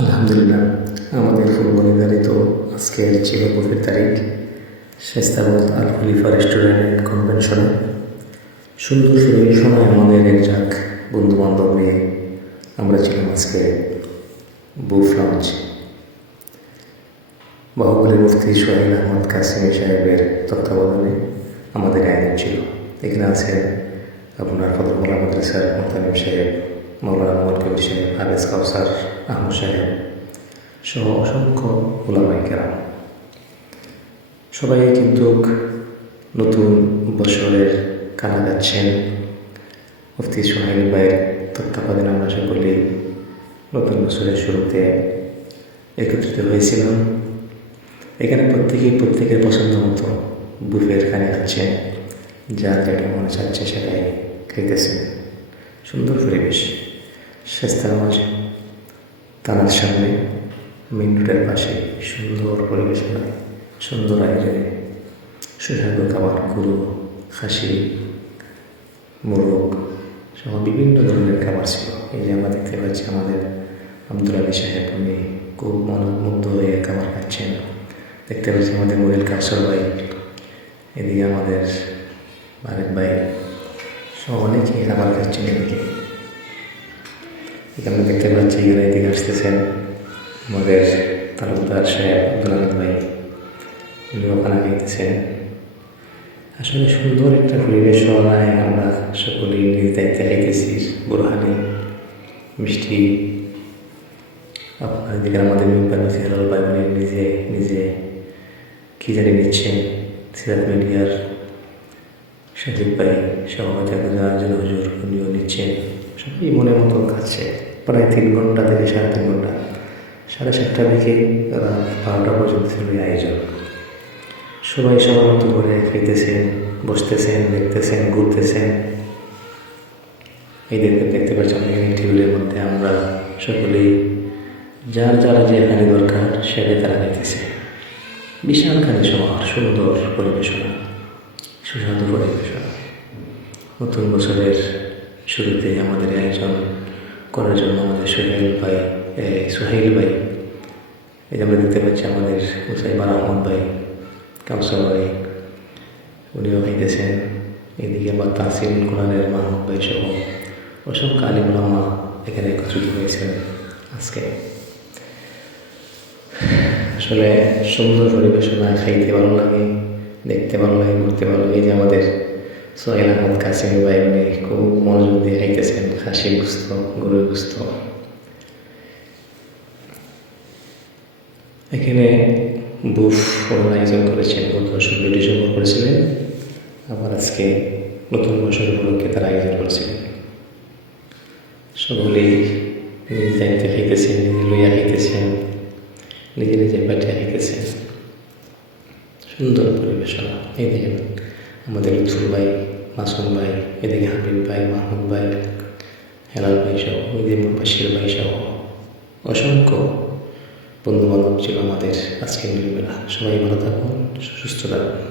আলহামদুলিল্লাহ, আমাদের ফুটবল নির্ধারিত আজকের ছিল পঁচিশ তারিখ শেস্তাবাদ আল খলিফা রেস্টুরেন্ট অ্যান্ড কনভেনশনে। সুন্দর সুন্দর সময় আমাদের এক যাক বন্ধু বান্ধব নিয়ে আমরা ছিলাম আজকে বুফ লঞ্চ বাহুবলী মুফতি সোহেল আহমদ কাসিমি সাহেবের তত্ত্বাবধানে আমাদের আয়োজন ছিল। এখানে আছেন আপনার ফতমুল্লাহ মাদ্রাসার মোহতামিম সাহেব। মৌলানা মোহাম্মদ কবির সাহেব হারেস কাউসার আহমদ সাহেব সহ অসংখ্য ওলামাই কেরাম। সবাই কিন্তু নতুন বছরের কানা যাচ্ছেন। মুফতি সোহেল ভাইয়ের তত্ত্বাবধানে আমরা সকলেই নতুন বছরের শুরুতে একত্রিত হয়েছিলাম। এখানে প্রত্যেকেই প্রত্যেকের পছন্দ মতো বুফের খানে খাচ্ছেন যার যেটা মনে চাচ্ছে সেটাই খাইতেছেন সুন্দর পরিবেশ। শেস্তার মাঝে থানার সামনে মেন রোডের পাশে সুন্দর পরিবেশনায় সুন্দর আয়োজনে সুস্বাদু খাবার গরু খাসি, মোরগ সহ বিভিন্ন ধরনের খাবার ছিল। এই যে আমরা দেখতে পাচ্ছি আমাদের আব্দুল আলী সাহেব, উনি খুব মনোমুগ্ধ হয়ে খাবার খাচ্ছেন। দেখতে পাচ্ছি আমাদের মোহিল কাসর ভাই, এদিকে আমাদের আরেক ভাই সব অনেকেই খাবার খাচ্ছেন এদিকে। এখানে দেখতে পাচ্ছি, এখানে এদিকে আসতেছেন আমাদের তালুকদার সাহেব আব্দুল ভাই। উনি ওখানে খাইতেছেন আসলে সুন্দর একটা পরিবেশ হওয়ায় আমরা সকলেই নিজ দায়িত্বে খাইতেছি বুরহানি, মিষ্টি আপনার এদিকে আমাদের মিম্পার সিরাল ভাই উনি নিজে নিজে কী জানি নিচ্ছেন, সিরাজ মিডিয়ার সাজিদ ভাই, সভাপতি আয়োজন হুজুর, উনিও নিচ্ছেন। সবই মনের মতো খাচ্ছে প্রায় তিন ঘণ্টা থেকে সাড়ে তিন ঘণ্টা, সাড়ে সাতটা থেকে রাত বারোটা পর্যন্ত ছিল আয়োজন। সবাই সবার মতো করে খাইতেছেন বসতেছেন, দেখতেছেন, ঘুরতেছেন। এই দেখতে দেখতে পাচ্ছেন এই টেবিলের মধ্যে আমরা সকলেই, যার যারা যে এখানে দরকার সেটাই তারা খাইতেছে বিশাল খালি সবার সুন্দর পরিবেশনা, সুস্বাদু পরিবেশনা। নতুন বছরের শুরুতে আমাদের আয়োজন করার জন্য আমাদের সোহেল ভাই সোহেল ভাই, এই যে আমরা দেখতে পাচ্ছি আমাদের মুসাইবার আহমদ ভাই, কাউসার ভাই, উনিও খাইতেছেন এদিকে আবার তাসিল কোরআনের মাহমুদ ভাই সহ অসংখ্য আলিমুলামা এখানে একত্রিত হয়েছেন আজকে। আসলে সুন্দর পরিবেশনা খাইতে ভালো লাগে, দেখতে ভালো লাগে, ঘুরতে ভালো লাগে যে আমাদের সোহেল আহমদ কাসিম ভাই উনি খুব মনোযোগ দিয়ে খাইতেছেন খাসি গুস্ত গরুর গুস্ত এখানে বুফ আয়োজন করেছেন গত ষোলো ডিসেম্বর করেছিলেন আবার আজকে নতুন বছর উপলক্ষে তারা আয়োজন করেছিলেন সকলেই নিজ দায়িত্বে খাইতেছেন নিজে লইয়া খাইতেছেন নিজে নিজে পাঠিয়ে খাইতেছেন সুন্দর পরিবেশনা এই দেখেন আমাদের লুৎফুল ভাই, মাসুম ভাই, এদিকে হাবিব ভাই, মাহমুদ ভাই, হেলাল ভাই সহ, এদিকে যে বাসির ভাই সহ অসংখ্য বন্ধুবান্ধব ছিল আমাদের আজকের নির্বেলা সবাই ভালো থাকুন, সুস্থ থাকুন।